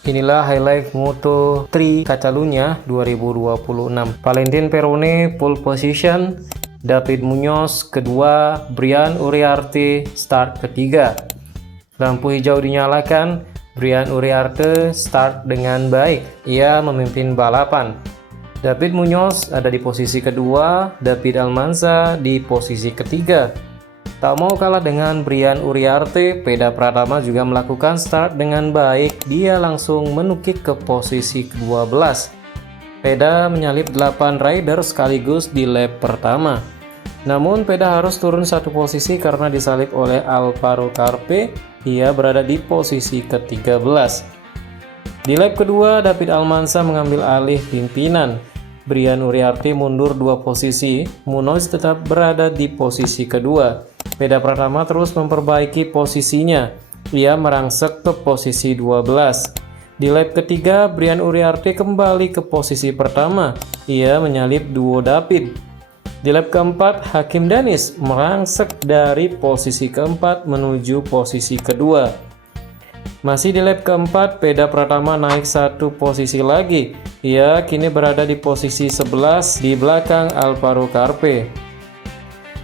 Inilah highlight Moto3 Catalunya 2026. Valentin Perone pole position, David Muñoz kedua, Brian Uriarte start ketiga. Lampu hijau dinyalakan, Brian Uriarte start dengan baik, ia memimpin balapan. David Muñoz ada di posisi kedua, David Almanza di posisi ketiga. Tak mau kalah dengan Brian Uriarte, Peda Pratama juga melakukan start dengan baik, dia langsung menukik ke posisi ke-12. Peda menyalip 8 rider sekaligus di lap pertama. Namun Peda harus turun satu posisi karena disalip oleh Alvaro Carpe, ia berada di posisi ke-13. Di lap kedua, David Almanza mengambil alih pimpinan. Brian Uriarte mundur 2 posisi, Munoz tetap berada di posisi kedua. Peda Pratama terus memperbaiki posisinya, ia merangsek ke posisi 12. Di lap ketiga, Brian Uriarte kembali ke posisi pertama, ia menyalip duo David. Di lap keempat, Hakim Danis merangsek dari posisi keempat menuju posisi kedua. Masih di lap keempat, Peda Pratama naik satu posisi lagi. Ia kini berada di posisi 11 di belakang Alvaro Carpe.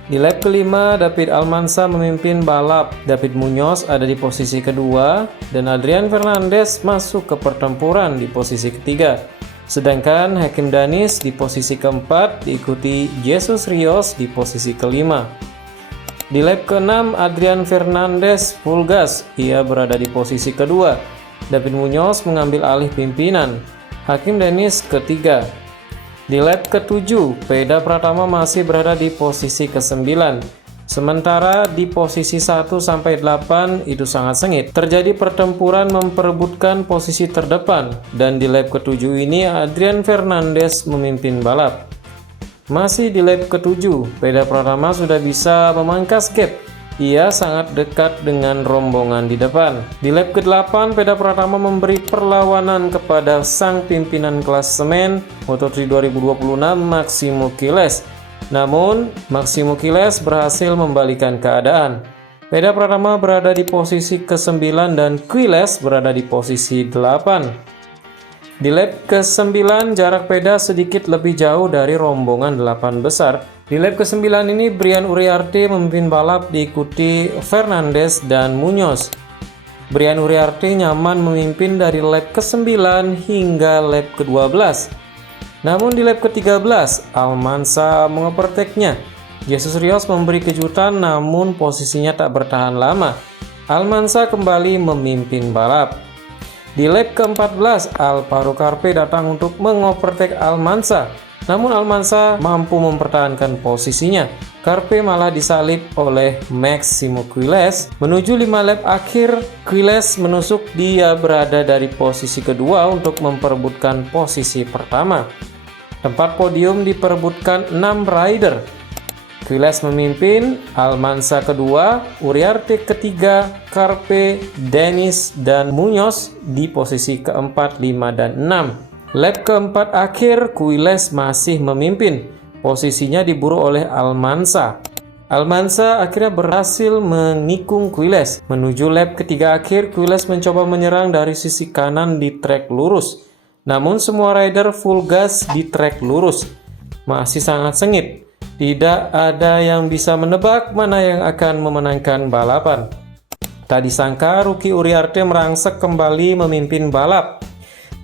Di lap kelima, David Almanza memimpin balap. David Muñoz ada di posisi kedua dan Adrian Fernandez masuk ke pertempuran di posisi ketiga. Sedangkan Hakim Danis di posisi keempat diikuti Jesus Rios di posisi kelima. Di lap ke-6, Adrian Fernandez full gas, ia berada di posisi kedua. David Muñoz mengambil alih pimpinan, Hakim Danis ketiga. Di lap ke-7, Peda Pratama masih berada di posisi ke-9. Sementara di posisi 1-8 itu sangat sengit. Terjadi pertempuran memperebutkan posisi terdepan, dan di lap ke-7 ini Adrian Fernandez memimpin balap. Masih di lap ke-7, Peda Pratama sudah bisa memangkas gap. Ia sangat dekat dengan rombongan di depan. Di lap ke-8, Peda Pratama memberi perlawanan kepada sang pimpinan klasemen Moto3 2026 Máximo Quilez. Namun, Máximo Quilez berhasil membalikan keadaan. Peda Pratama berada di posisi ke-9 dan Quilez berada di posisi 8. Di lap ke-9, jarak Peda sedikit lebih jauh dari rombongan 8 besar. Di lap ke-9 ini, Brian Uriarte memimpin balap diikuti Fernandez dan Muñoz. Brian Uriarte nyaman memimpin dari lap ke-9 hingga lap ke-12. Namun di lap ke-13, Almanza mengovertake-nya. Jesus Rios memberi kejutan namun posisinya tak bertahan lama. Almanza kembali memimpin balap. Di lap ke-14, Alvaro Carpe datang untuk mengovertake Almanza. Namun Almanza mampu mempertahankan posisinya. Carpe malah disalip oleh Máximo Quilez. Menuju 5 lap akhir, Quilez menusuk, dia berada dari posisi kedua untuk memperebutkan posisi pertama. Tempat podium diperebutkan 6 rider. Quilez memimpin, Almanza kedua, Uriarte ketiga, Carpe, Danis, dan Muñoz di posisi keempat, 5, dan 6. Lap keempat akhir, Quilez masih memimpin. Posisinya diburu oleh Almanza. Almanza akhirnya berhasil menikung Quilez. Menuju lap ketiga akhir, Quilez mencoba menyerang dari sisi kanan di trek lurus. Namun semua rider full gas di trek lurus. Masih sangat sengit. Tidak ada yang bisa menebak mana yang akan memenangkan balapan. Tak disangka Rookie Uriarte merangsek kembali memimpin balap.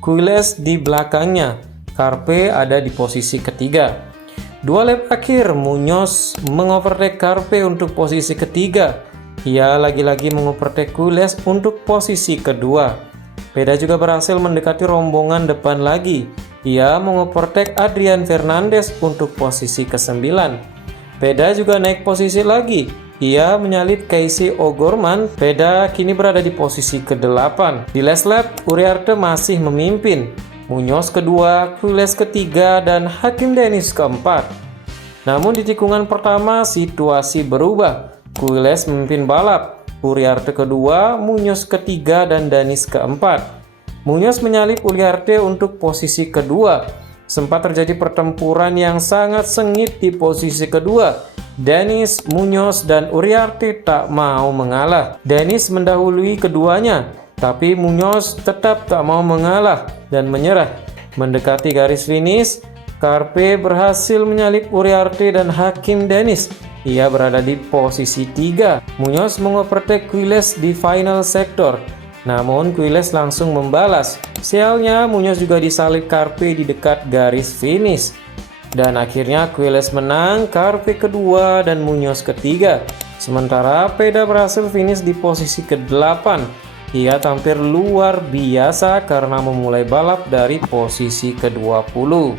Quilez di belakangnya, Carpe ada di posisi ketiga. 2 lap akhir, Muñoz mengovertake Carpe untuk posisi ketiga. Ia lagi-lagi mengovertake Quilez untuk posisi kedua. Peda juga berhasil mendekati rombongan depan lagi. Ia mengovertake Adrian Fernandez untuk posisi ke-9. Peda juga naik posisi lagi. Ia menyalip Casey O'Gorman. Peda kini berada di posisi ke-8. Di last lap, Uriarte masih memimpin. Muñoz kedua, Quilez ketiga, dan Hakim Danis keempat. Namun di tikungan pertama, situasi berubah. Quilez memimpin balap. Uriarte kedua, Muñoz ketiga, dan Danis keempat. Muñoz menyalip Uriarte untuk posisi kedua. Sempat terjadi pertempuran yang sangat sengit di posisi kedua. Danis, Muñoz, dan Uriarte tak mau mengalah. Danis mendahului keduanya. Tapi Munoz tetap tak mau mengalah dan menyerah. Mendekati garis finish, Carpe berhasil menyalip Uriarte dan Hakim Dennis. Ia berada di posisi 3. Munoz mengovertake Quiles di final sektor. Namun Quiles langsung membalas. Sialnya Munoz juga disalip Carpe di dekat garis finish. Dan akhirnya Quiles menang, Carpe kedua dan Munoz ketiga. Sementara Peda berhasil finish di posisi ke-8. Ia tampil luar biasa karena memulai balap dari posisi ke-20.